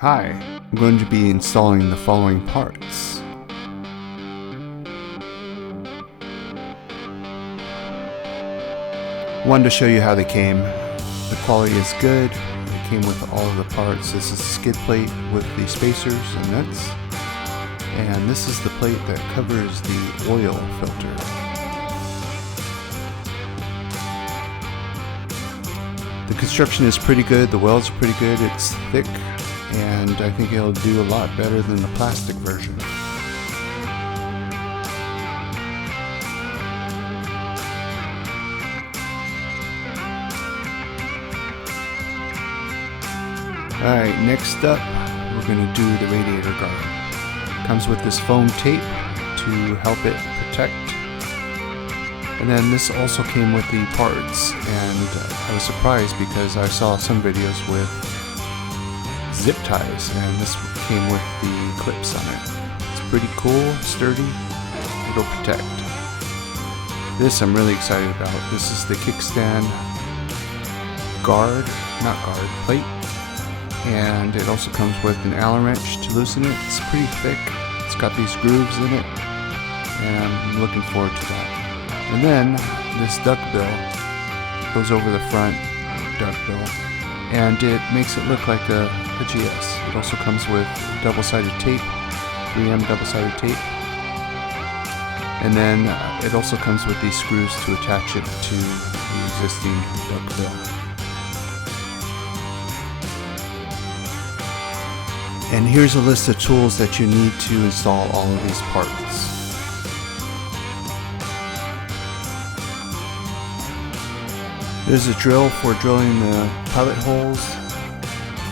Hi, I'm going to be installing the following parts. Wanted to show you how they came. The quality is good. They came with all of the parts. This is the skid plate with the spacers and nuts. And this is the plate that covers the oil filter. The construction is pretty good. The welds are pretty good. It's thick, and I think it'll do a lot better than the plastic version. Alright, next up we're going to do the radiator guard. Comes with this foam tape to help it protect. And then this also came with the parts, and I was surprised because I saw some videos with zip ties, and this came with the clips on it. It's pretty cool, sturdy, it'll protect. This I'm really excited about. This is the kickstand plate, and it also comes with an Allen wrench to loosen it. It's pretty thick, it's got these grooves in it, and I'm looking forward to that. And then this duckbill goes over the front, duckbill, and it makes it look like a GS. It also comes with double-sided tape, 3M double-sided tape, and then it also comes with these screws to attach it to the existing duckbill. And here's a list of tools that you need to install all of these parts. There's a drill for drilling the pilot holes,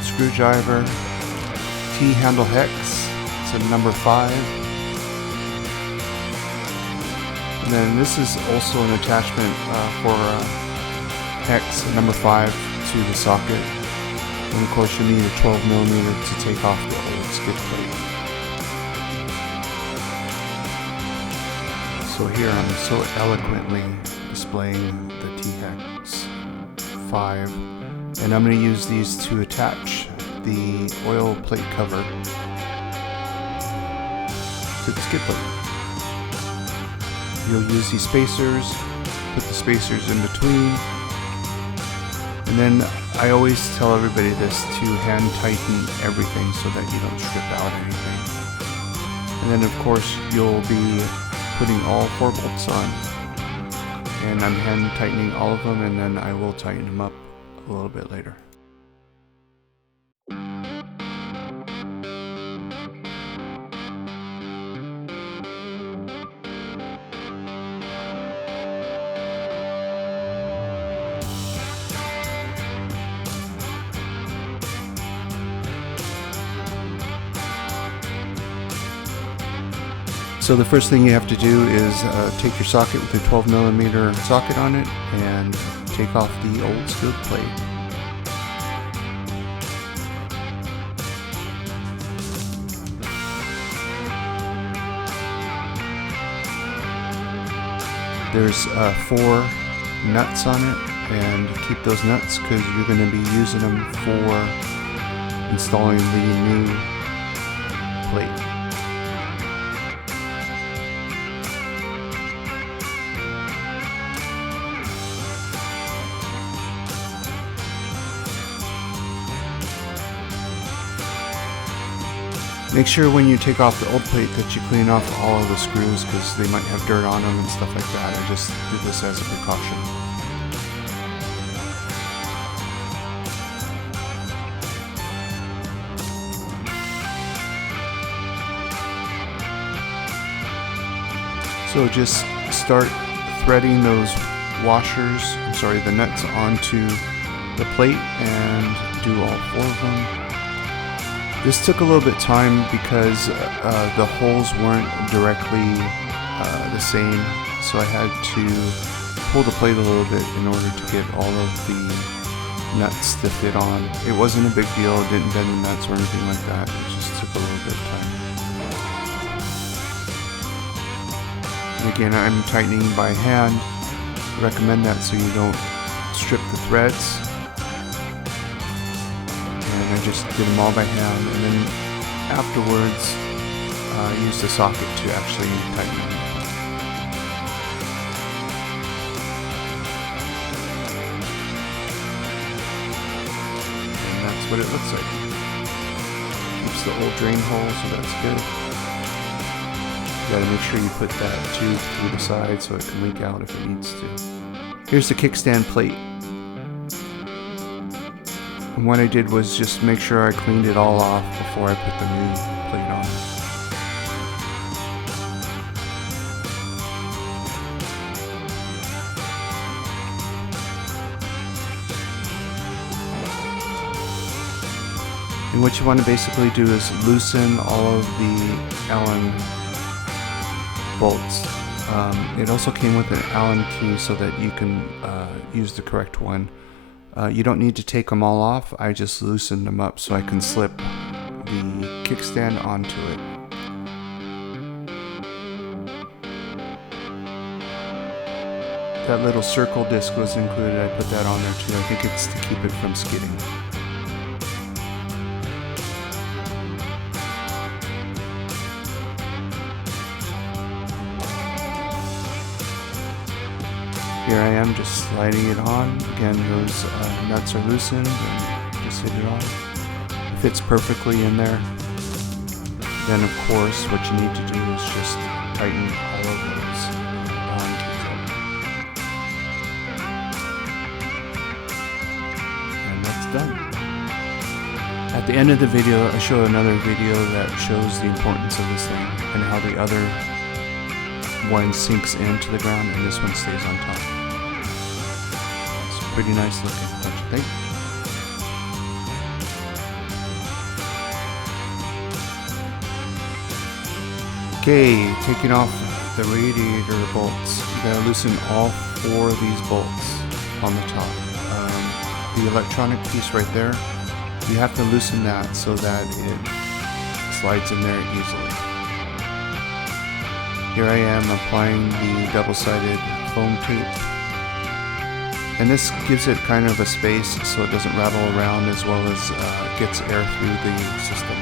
screwdriver, T-handle hex, it's a number 5. And then this is also an attachment for hex, number 5, to the socket. And of course you need a 12mm to take off the old skid plate. So here I'm so eloquently displaying the T-hex 5, and I'm going to use these to attach the oil plate cover to the skid plate. You'll use these spacers, put the spacers in between, and then I always tell everybody this, to hand tighten everything so that you don't strip out anything. And then of course you'll be putting all 4 bolts on, and I'm hand tightening all of them, and then I will tighten them up a little bit later. So the first thing you have to do is take your socket with your 12mm socket on it and take off the old skid plate. There's 4 nuts on it, and keep those nuts because you're going to be using them for installing the new plate. Make sure when you take off the old plate that you clean off all of the screws because they might have dirt on them and stuff like that. I just do this as a precaution. So just start threading those the nuts onto the plate and do all 4 of them. This took a little bit of time because the holes weren't directly the same, so I had to pull the plate a little bit in order to get all of the nuts to fit on. It wasn't a big deal, it didn't bend the nuts or anything like that, it just took a little bit of time. And again, I'm tightening by hand. I recommend that so you don't strip the threads. And and I just did them all by hand, and then afterwards use the socket to actually tighten them. And that's what it looks like. Keeps the old drain hole, so that's good. You gotta make sure you put that tube through the side so it can leak out if it needs to. Here's the kickstand plate. And what I did was just make sure I cleaned it all off before I put the new plate on. And what you want to basically do is loosen all of the Allen bolts. It also came with an Allen key so that you can use the correct one. You don't need to take them all off. I just loosened them up so I can slip the kickstand onto it. That little circle disc was included. I put that on there too. I think it's to keep it from skidding. Here I am just sliding it on. Again, those nuts are loosened and just hit it on. It fits perfectly in there. Then of course what you need to do is just tighten all of those Allen keys up. And that's done. At the end of the video I show another video that shows the importance of this thing and how the other one sinks into the ground and this one stays on top. Pretty nice looking, don't you think? Okay, taking off the radiator bolts. You gotta loosen all 4 of these bolts on the top. The electronic piece right there, you have to loosen that so that it slides in there easily. Here I am applying the double-sided foam tape. And this gives it kind of a space so it doesn't rattle around, as well as gets air through the system.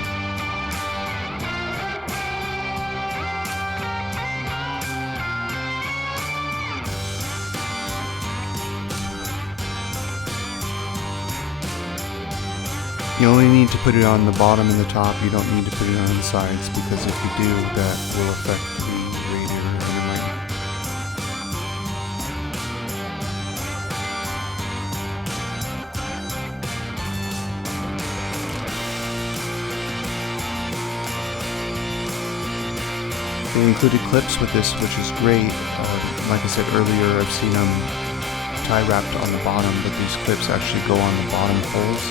You only need to put it on the bottom and the top. You don't need to put it on the sides, because if you do, that will affect the radiator and it might. They included clips with this, which is great. Like I said earlier, I've seen them tie wrapped on the bottom, but these clips actually go on the bottom holes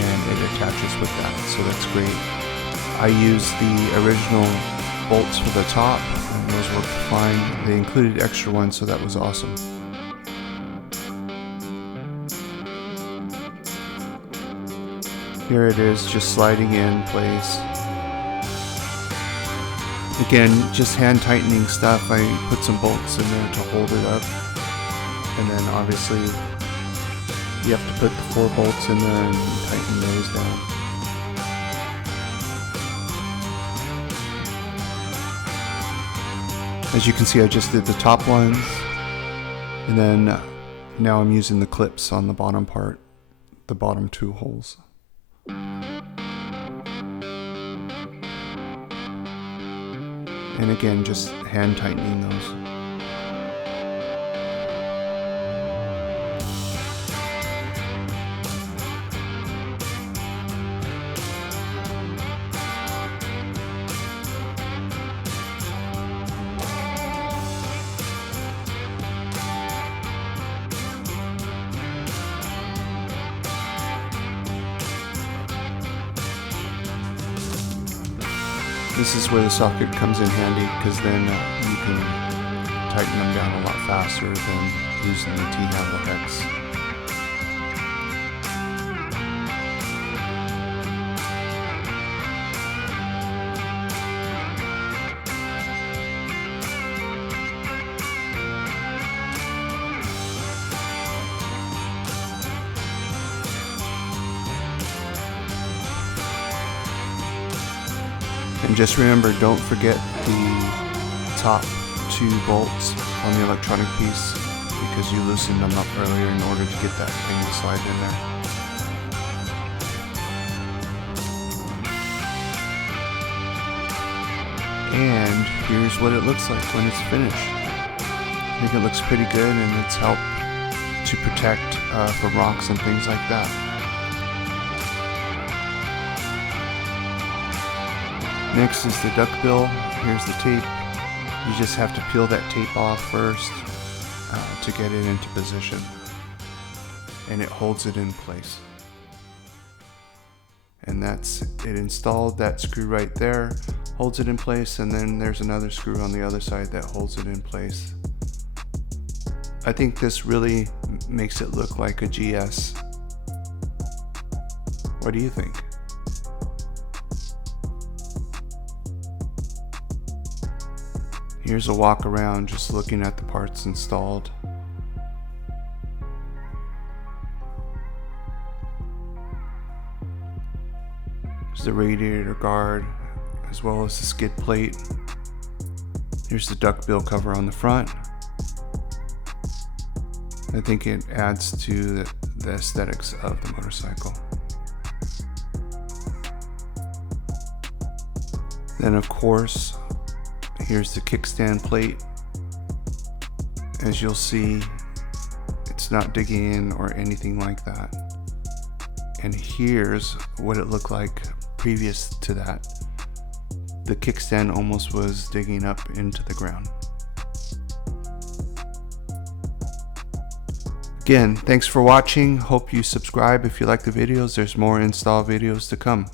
and it attaches with that, so that's great. I used the original bolts for the top and those worked fine. They included extra ones, so that was awesome. Here it is, just sliding in place. Again, just hand tightening stuff. I put some bolts in there to hold it up. And then obviously you have to put the 4 bolts in there and tighten those down. As you can see, I just did the top ones. And then now I'm using the clips on the bottom part, the bottom 2 holes. And again, just hand tightening those. This is where the socket comes in handy, because then you can tighten them down a lot faster than using the T-handle hex. And just remember, don't forget the top 2 bolts on the electronic piece, because you loosened them up earlier in order to get that thing to slide in there. And here's what it looks like when it's finished. I think it looks pretty good, and it's helped to protect from rocks and things like that. Next is the duckbill. Here's the tape. You just have to peel that tape off first to get it into position, and it holds it in place. And that's it installed. That screw right there holds it in place, and then there's another screw on the other side that holds it in place. I think this really makes it look like a GS. What do you think? Here's a walk around just looking at the parts installed. There's the radiator guard, as well as the skid plate. Here's the duckbill cover on the front. I think it adds to the aesthetics of the motorcycle. Then of course, here's the kickstand plate. As you'll see, it's not digging in or anything like that. And here's what it looked like previous to that. The kickstand almost was digging up into the ground. Again, thanks for watching. Hope you subscribe if you like the videos. There's more install videos to come.